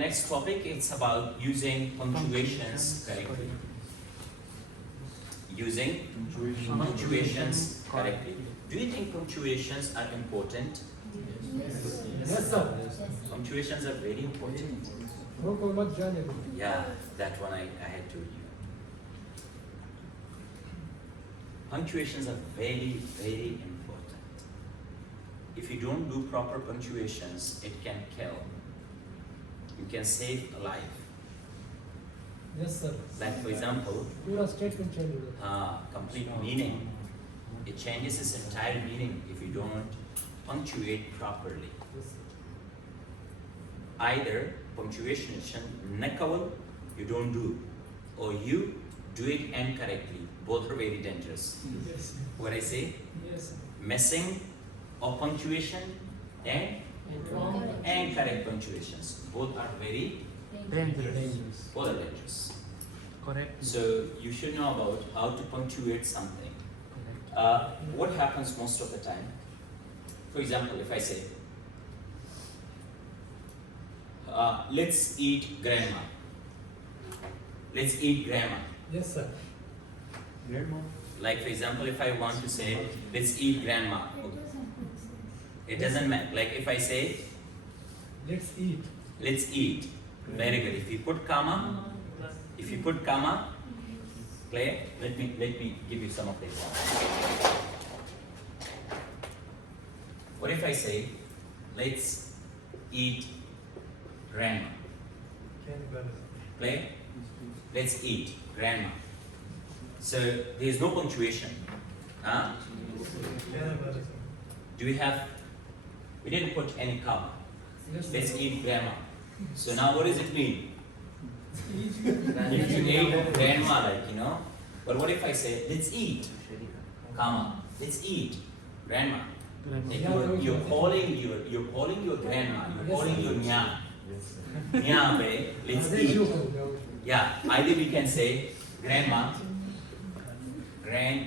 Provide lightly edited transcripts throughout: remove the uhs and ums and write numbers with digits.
next topic, it's about using punctuations correctly. Using punctuations correctly. Do you think punctuations are important? Yes, sir. Punctuations are very important. Yeah, that one I had told you. Punctuations are very, very important. If you don't do proper punctuations, it can kill. You can save a life. Yes, sir. Like for example, Pura statement change. complete meaning. It changes its entire meaning if you don't punctuate properly. Yes, sir. Either punctuation you don't do, or you do it incorrectly. Both are very dangerous. Yes. What I say? Yes. Missing of punctuation and incorrect punctuations. Both are very Dangerous. both are dangerous. Correct. So you should know about how to punctuate something. What happens most of the time? For example, if I say, let's eat grandma. Let's eat grandma. Yes, sir. Grandma. Like for example, if I want to say, let's eat grandma. It doesn't matter. Like if I say, Let's eat. let's eat. Very good. If you put comma, play. Let me give you some of the examples. What if I say, let's eat grandma? Play. Let's eat grandma. So there is no punctuation. Huh? Do we have? We didn't put any comma. Yes, Let's sir. eat grandma. So now what does it mean? If you ate grandma, like, you know. But what if I say, let's eat, comma, let's eat, grandma. Like you're calling your grandma, you're calling your nya. Nya, babe, let's eat. Yeah, either we can say, grandma, clear,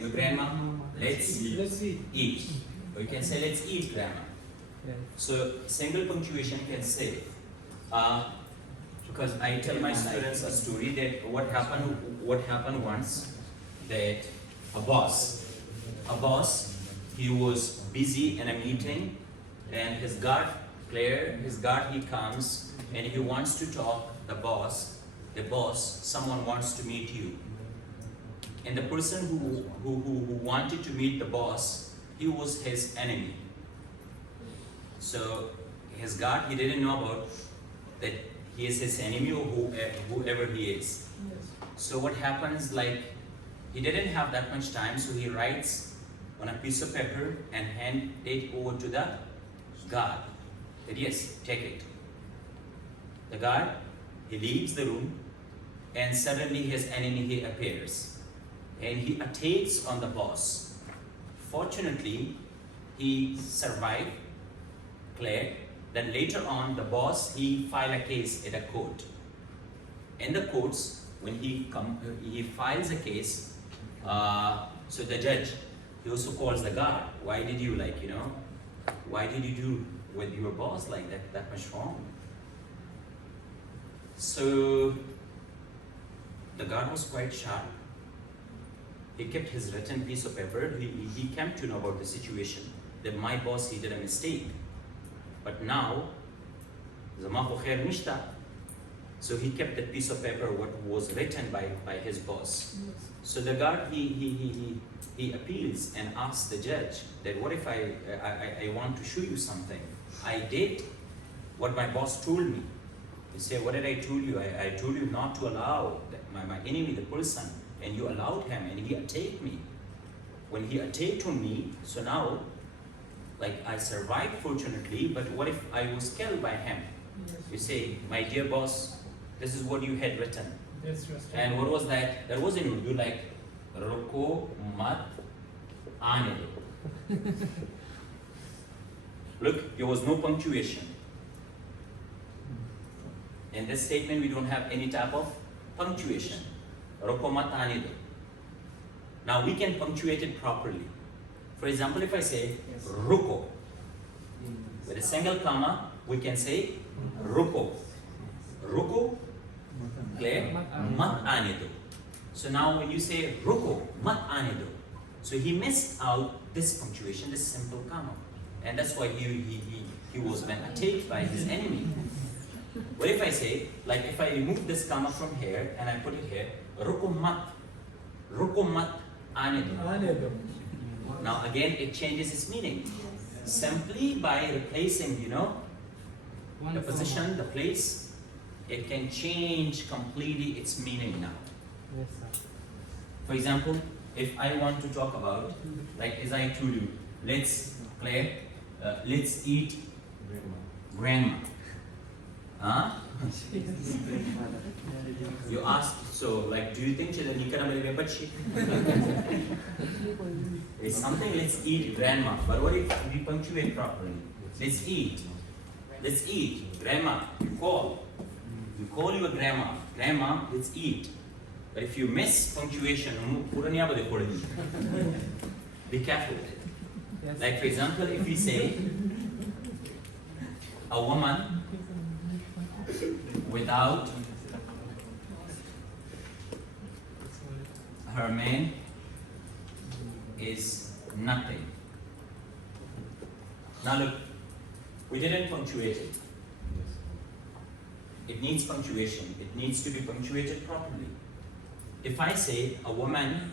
your grandma, let's eat. Or you can say, let's eat, grandma. So single punctuation can save. Because I tell my students a story that what happened once, that a boss, he was busy in a meeting, and his guard he comes and he wants to talk the boss, someone wants to meet you. And the person who wanted to meet the boss, he was his enemy. So his guard, he didn't know about that he is his enemy or whoever he is. So what happens, like, he didn't have that much time, so he writes on a piece of paper and hand it over to the guard. That yes, take it. The guard, he leaves the room, and suddenly his enemy, he appears. And he attacks on the boss. Fortunately, he survived, clear. Then later on, the boss, he filed a case at a court. In the courts, when he files a case, so the judge, he also calls the guard. Why did you do with your boss like that much wrong? So the guard was quite sharp. He kept his written piece of paper. He came to know about the situation, that my boss, he did a mistake. But now, so he kept that piece of paper, what was written by his boss. So the guard, he appeals and asks the judge that what if I want to show you something? I did what my boss told me. He said, what did I tell you? I told you not to allow my enemy, the person, and you allowed him, and he attacked me. When he attacked on me, so now, like, I survived fortunately, but what if I was killed by him? You say, my dear boss, this is what you had written. And what was that? That was in Urdu, like, Roko mat aane do. Look, there was no punctuation. In this statement, we don't have any type of punctuation. Roko mat aane do. Now we can punctuate it properly. For example, if I say ruko with a single comma we can say ruko. Ruko, clear? Mat aane do. So now when you say ruko, mat aane do. So he missed out this punctuation, this simple comma. And that's why he was then attacked by his enemy. What if I say, like if I remove this comma from here and I put it here, ruko mat aane do. Now again, it changes its meaning. Simply by replacing, you know, the position, the place, it can change completely its meaning now. Yes, sir. For example, if I want to talk about, like as I told you, let's eat grandma. Huh? You ask, so like, do you think that you can believe it? It's something, let's eat grandma. But what if we punctuate properly? Let's eat. Let's eat. Grandma, you call. You call your grandma. Grandma, let's eat. But if you miss punctuation, be careful with it. Yes. Like for example, if we say, a woman without her man is nothing. Now look, we didn't punctuate it. It needs punctuation. It needs to be punctuated properly. If I say a woman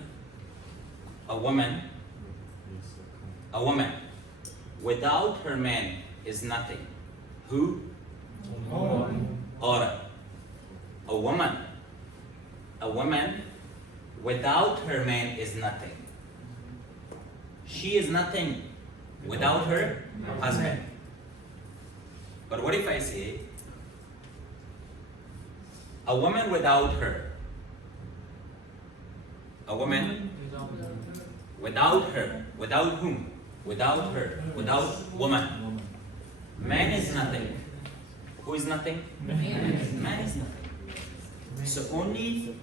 without her man is nothing. Who? Or a woman without her man is nothing. She is nothing without her husband. But what if I say a woman without her? A woman without her. Without whom? Without her. Without woman. Man is nothing. Who is nothing? Man is nothing. So only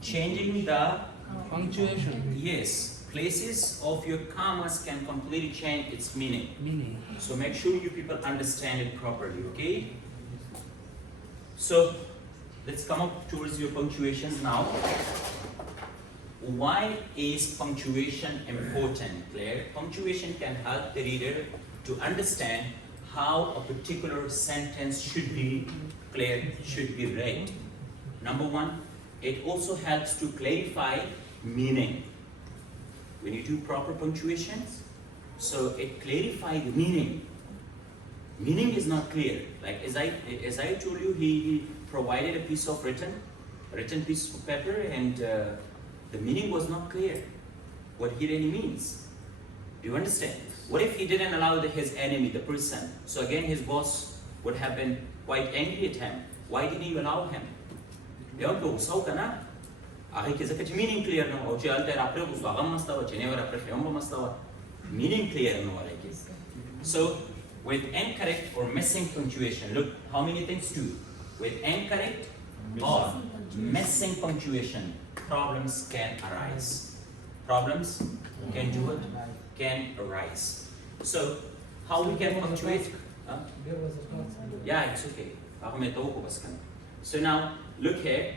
changing the Punctuation. yes, places of your commas can completely change its meaning. So make sure you people understand it properly, okay? So let's come up towards your punctuations now. Why is punctuation important, Claire? Punctuation can help the reader to understand how a particular sentence should be read. Number one, it also helps to clarify meaning. When you do proper punctuations, so it clarifies the meaning. Meaning is not clear. Like as I told you, he provided a piece of written piece of paper, and the meaning was not clear. What he really means. Do you understand? What if he didn't allow his enemy, the person? So again, his boss would have been quite angry at him. Why didn't you allow him? Meaning clear no. Meaning clear no. So with incorrect or missing punctuation, look how many things do. With incorrect or missing punctuation, problems can arise. Problems can do it, can arise. So how we can punctuate? There was a thought. Yeah, it's okay. So now look here.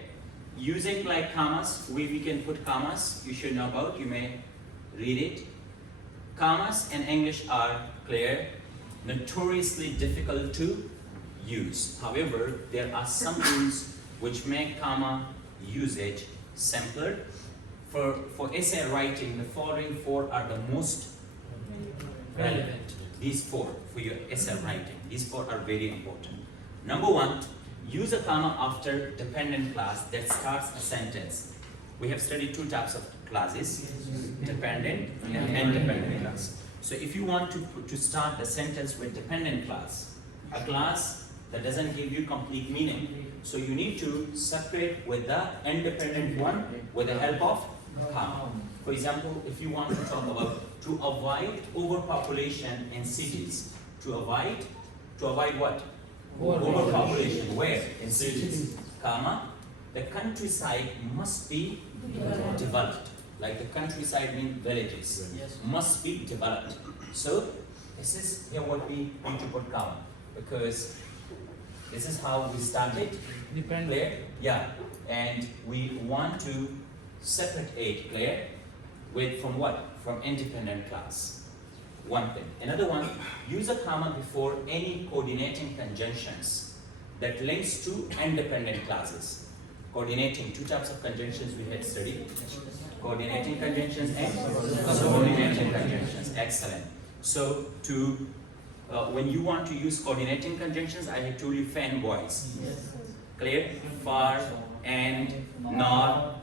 Using like commas, we can put commas. You should know about. You may read it. Commas in English are clear, notoriously difficult to use. However, there are some rules which make comma usage simpler. For essay writing, the following four are the most relevant. These four for your essay writing. These four are very important. Number one, use a comma after dependent clause that starts a sentence. We have studied two types of clauses, dependent and independent clause. So if you want to start the sentence with dependent clause, a clause that doesn't give you complete meaning, so you need to separate with the independent one with the help of comma. For example, if you want to talk about to avoid overpopulation in cities, to avoid what? Overpopulation. Where? In cities. Comma. The countryside must be developed. Like the countryside means villages. Must be developed. So this is here what we need to put comma. because this is how we started. Depend. Clear? Yeah. And we want to separate, clear, with from what? From independent class. One thing. Another one, use a comma before any coordinating conjunctions that links to independent classes. Coordinating, two types of conjunctions we had studied. Coordinating conjunctions and subordinating conjunctions. Excellent. So to when you want to use coordinating conjunctions, I had told you fanboys. Clear? For, and, not,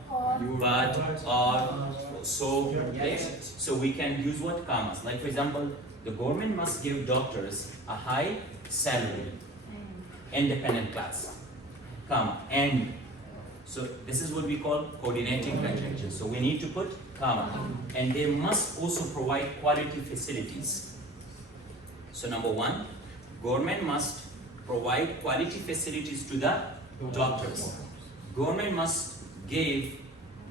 but, or, so, clear? So we can use what? Commas. Like for example, the government must give doctors a high salary. Independent class. Comma. And. So this is what we call coordinating conjunctions. So we need to put comma. And they must also provide quality facilities. So number one, government must provide quality facilities to the doctors. Government must give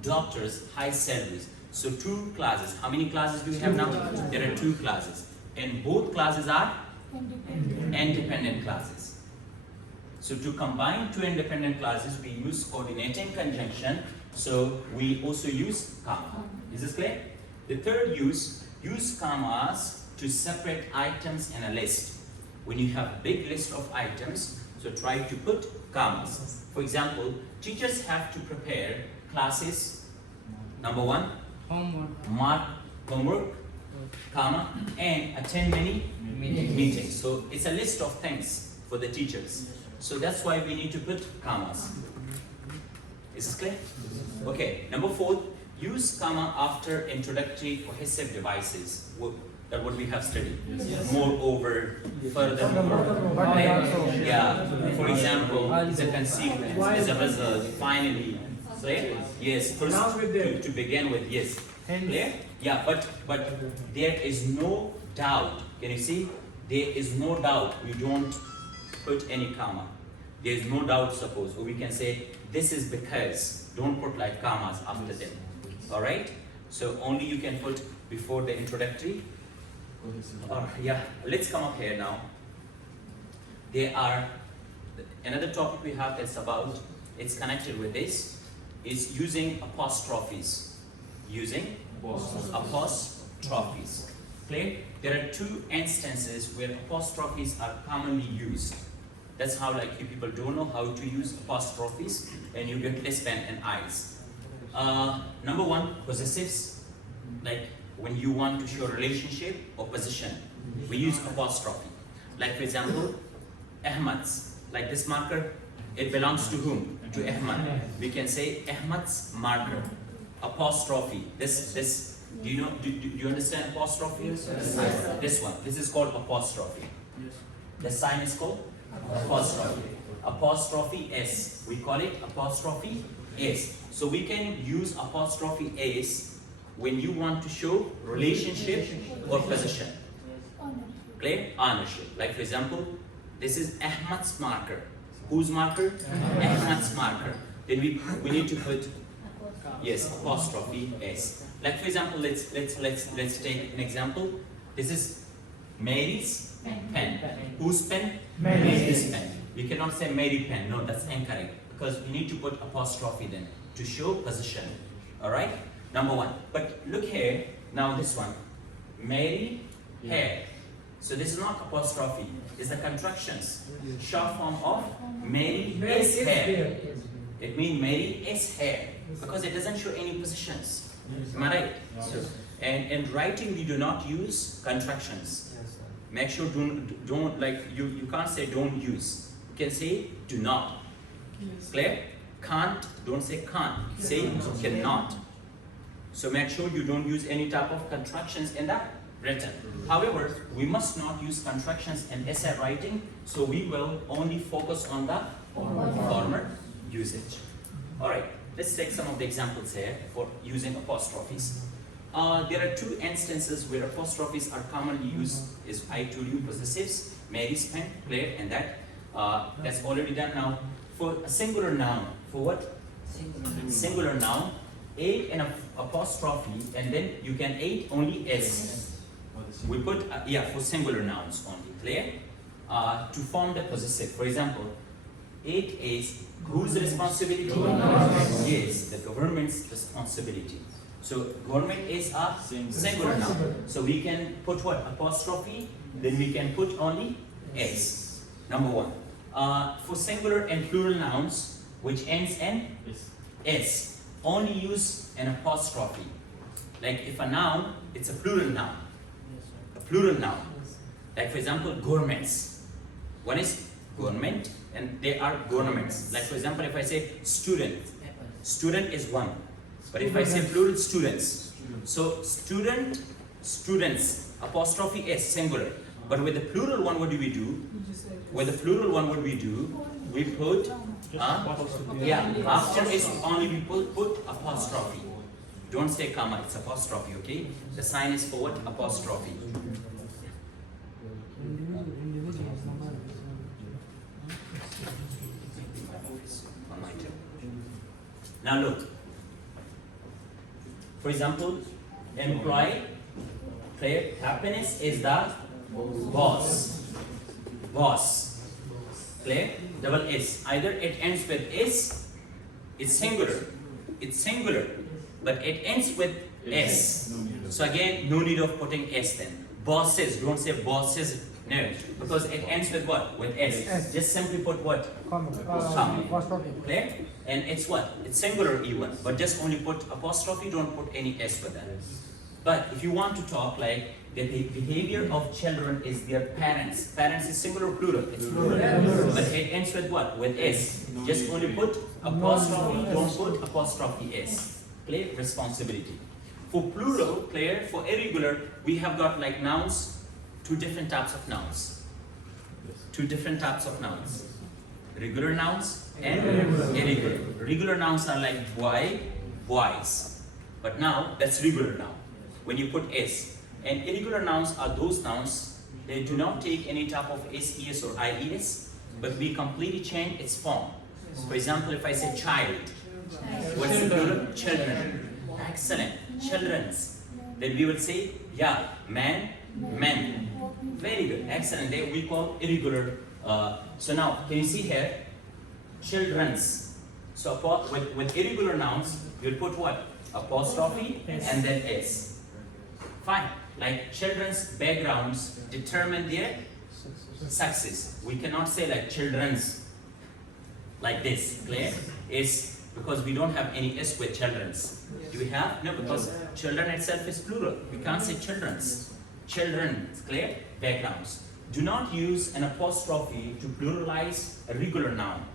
doctors high salaries. So two classes. How many classes do we have now? There are two classes. And both classes are independent classes. So to combine two independent classes, we use coordinating conjunction. So we also use comma. Is this clear? The third use commas to separate items in a list. When you have a big list of items, so try to put commas. For example, teachers have to prepare classes. Number one, mark homework, comma, and attend many meetings. So it's a list of things for the teachers. So that's why we need to put commas. Is this clear? Okay, number four, use comma after introductory cohesive devices. That what we have studied. Moreover, furthermore. Yeah. For example, it's a consequence, as a result, finally. Clear? Yes. First to begin with, yes. Clear? Yeah, but there is no doubt. Can you see? There is no doubt. We don't put any comma. There is no doubt, suppose, or we can say this is because. Don't put like commas after them. All right. So only you can put before the introductory. Yeah. Let's come up here now. There are another topic we have that's about. It's connected with this. Is using apostrophes. Using apostrophes. Clear? There are two instances where apostrophes are commonly used. That's how like you people don't know how to use apostrophes and you get less pen and eyes. Number one, possessives. Like when you want to show relationship or position, we use apostrophe. Like for example, Ahmad's. Like this marker, it belongs to whom? To Ahmad. We can say Ahmad's marker. Apostrophe. This. Do you know? Do you understand apostrophe? Yes, This one. This is called apostrophe. The sign is called apostrophe. Apostrophe S. We call it apostrophe S. So we can use apostrophe S when you want to show relationship or position. Clear? Ownership. Like for example, this is Ahmad's marker. Whose marker? Ahmad's marker. Then we need to put apostrophe S. Like for example, let's take an example. This is Mary's pen. Whose pen? Mary's pen. You cannot say Mary pen. No, that's incorrect because we need to put apostrophe then to show position. All right. Number one. But look here. Now this one. Mary hair. So this is not apostrophe. It's the contractions. Short form of Mary is hair. It means Mary is hair because it doesn't show any positions. Am I right? So, and in writing we do not use contractions. Make sure don't like you can't say don't use. You can say do not. Clear? Can't, don't say can't. Say cannot. So make sure you don't use any type of contractions in the written. However, we must not use contractions in essay writing, so we will only focus on the former usage. Alright, let's take some of the examples here for using apostrophes. There are two instances where apostrophes are commonly used, as I told you, possessives, Mary's pen, Claire, and that's already done now. For a singular noun, for what? Singular noun, add an apostrophe, and then you can add only S. We put, for singular nouns only, clear? to form the possessive. For example, it is whose responsibility? Yes, the government's responsibility. So government is a singular noun. So we can put what? Apostrophe, then we can put only s. Number one. For singular and plural nouns, which ends in s, only use an apostrophe. Like if a noun, it's a plural noun. A plural noun. Like for example, governments. One is government and they are governments. Like for example, if I say student, student is one. But if I say plural, students. So student, students, apostrophe s, singular. But with the plural one, what do we do? With the plural one, what we do? We put, after s only we put apostrophe. Don't say comma, it's apostrophe, okay? The sign is for what? Apostrophe. Now look. For example, employee, clear, happiness is the boss. Boss. Clear? Double S. Either it ends with S, it's singular. It's singular. But it ends with S. So again, no need of putting S then. Bosses, don't say bosses. No. Because it ends with what? With S. Just simply put what? Clear? And it's what? It's singular even. But just only put apostrophe, don't put any S with that. But if you want to talk like the behavior of children is their parents. Parents is singular or plural? It's plural. But it ends with what? With S. Just only put apostrophe, don't put apostrophe S. Clear? Responsibility. For plural, clear, for irregular, we have got like nouns, two different types of nouns. Two different types of nouns. Regular nouns and irregular. Regular nouns are like boy, boys. But now that's regular noun. When you put S. And irregular nouns are those nouns, they do not take any type of SES or IES, but we completely change its form. For example, if I say child, what's the plural? Children. Excellent. Children's. Then we will say, yeah, man, men. Very good. Excellent. They we call irregular. So now, can you see here? Children's. So with irregular nouns, you'll put what? Apostrophe and then S. Fine. Like children's backgrounds determine their sexes. We cannot say like children's like this. Clear? Is because we don't have any S with children's. Do we have? No, because children itself is plural. We can't say children's. Children, clear? Backgrounds. Do not use an apostrophe to pluralize a regular noun.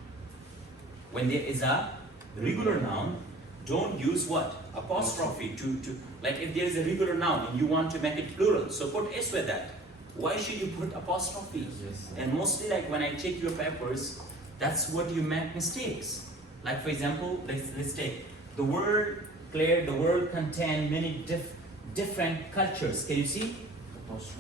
When there is a regular noun, don't use what? Apostrophe to like if there is a regular noun and you want to make it plural, so put S with that. Why should you put apostrophe? And mostly like when I check your papers, that's what you make mistakes. Like for example, let's take the word clear, the word contain many different cultures. Can you see?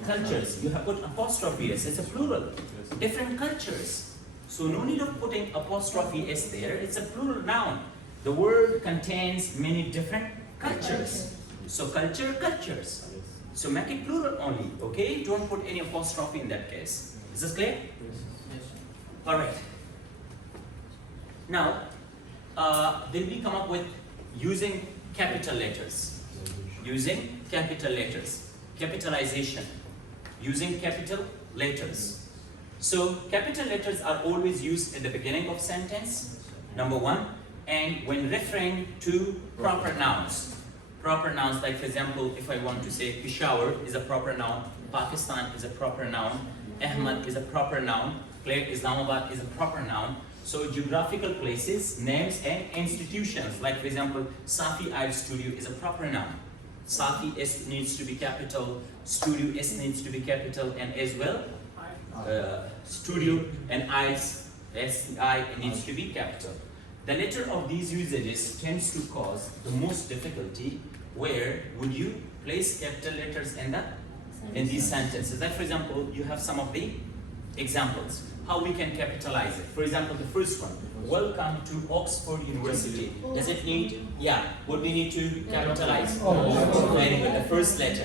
Cultures. You have put apostrophe S, it's a plural. Different cultures. So no need of putting apostrophe S there, it's a plural noun. The word contains many different cultures. So culture, cultures. So make it plural only, okay? Don't put any apostrophe in that case. Is this clear? Yes. Alright. Now, then we come up with using capital letters. Using capital letters. Capitalization. Using capital letters. So capital letters are always used at the beginning of sentence, number one, and when referring to proper nouns. Proper nouns, like for example, if I want to say Peshawar is a proper noun, Pakistan is a proper noun, Ahmad is a proper noun, Islamabad is a proper noun. So geographical places, names and institutions, like for example, Safi IELTS Studio is a proper noun. Safi S needs to be capital, Studio S needs to be capital, and as well, Studio and IELTS SI needs to be capital. The latter of these usages tends to cause the most difficulty. Where would you place capital letters in these sentences? Like for example, you have some of the examples. How we can capitalize it. For example, the first one, welcome to Oxford University. Does it need, what we need to capitalize? Very good, the first letter.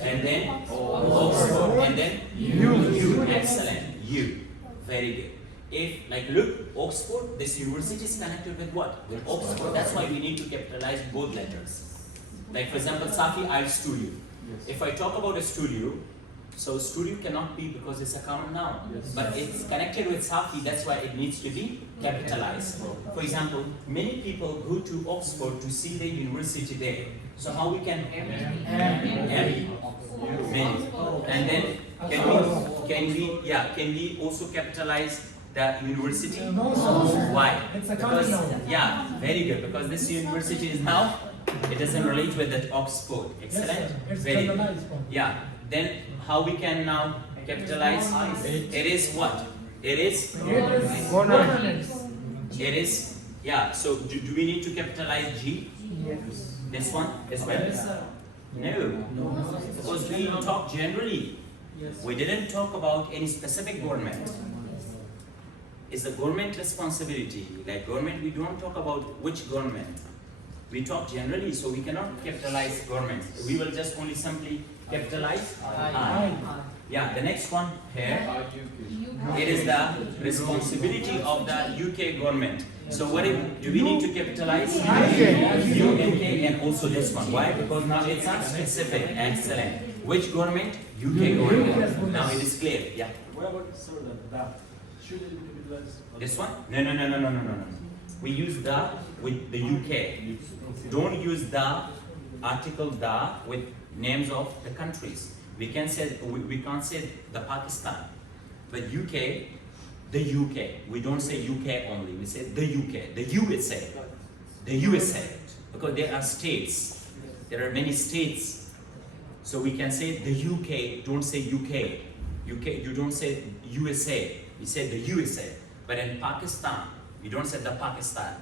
And then Oxford, and then U. Excellent. U. Very good. If, like, look, Oxford, this university is connected with what? With Oxford. That's why we need to capitalize both letters. Like, for example, Safi IELTS Studio. If I talk about a studio, so studio cannot be because it's a common noun. But it's connected with Safi, that's why it needs to be capitalized. For example, many people go to Oxford to see the university there. So how we can M. Many. And then can we also capitalize the university? Why? Because, yeah, very good. Because this university is now, it doesn't relate with that Oxford. Excellent. Very good. Yeah. Then how we can now capitalize? It is what? It is Governance. It is, yeah. So do we need to capitalize G? Yes. This one as well? No. Because we talk generally. We didn't talk about any specific government. It's the government responsibility. Like government, we don't talk about which government. We talk generally, so we cannot capitalize government. We will just only simply capitalize I. Yeah, the next one here. It is the responsibility of the UK government. So what do we need to capitalize? UK and also this one. Why? Because now it's not specific. Excellent. Which government? UK government. Now it is clear. Yeah. What about that? Should it be capitalized? This one? No. We use the with the UK. Don't use the article the with names of the countries. We can't say the Pakistan, but UK, the UK. We don't say UK only. We say the UK, the USA, because there are states. There are many states, so we can say the UK. Don't say UK. You don't say USA. You say the USA. But in Pakistan, you don't say the Pakistan.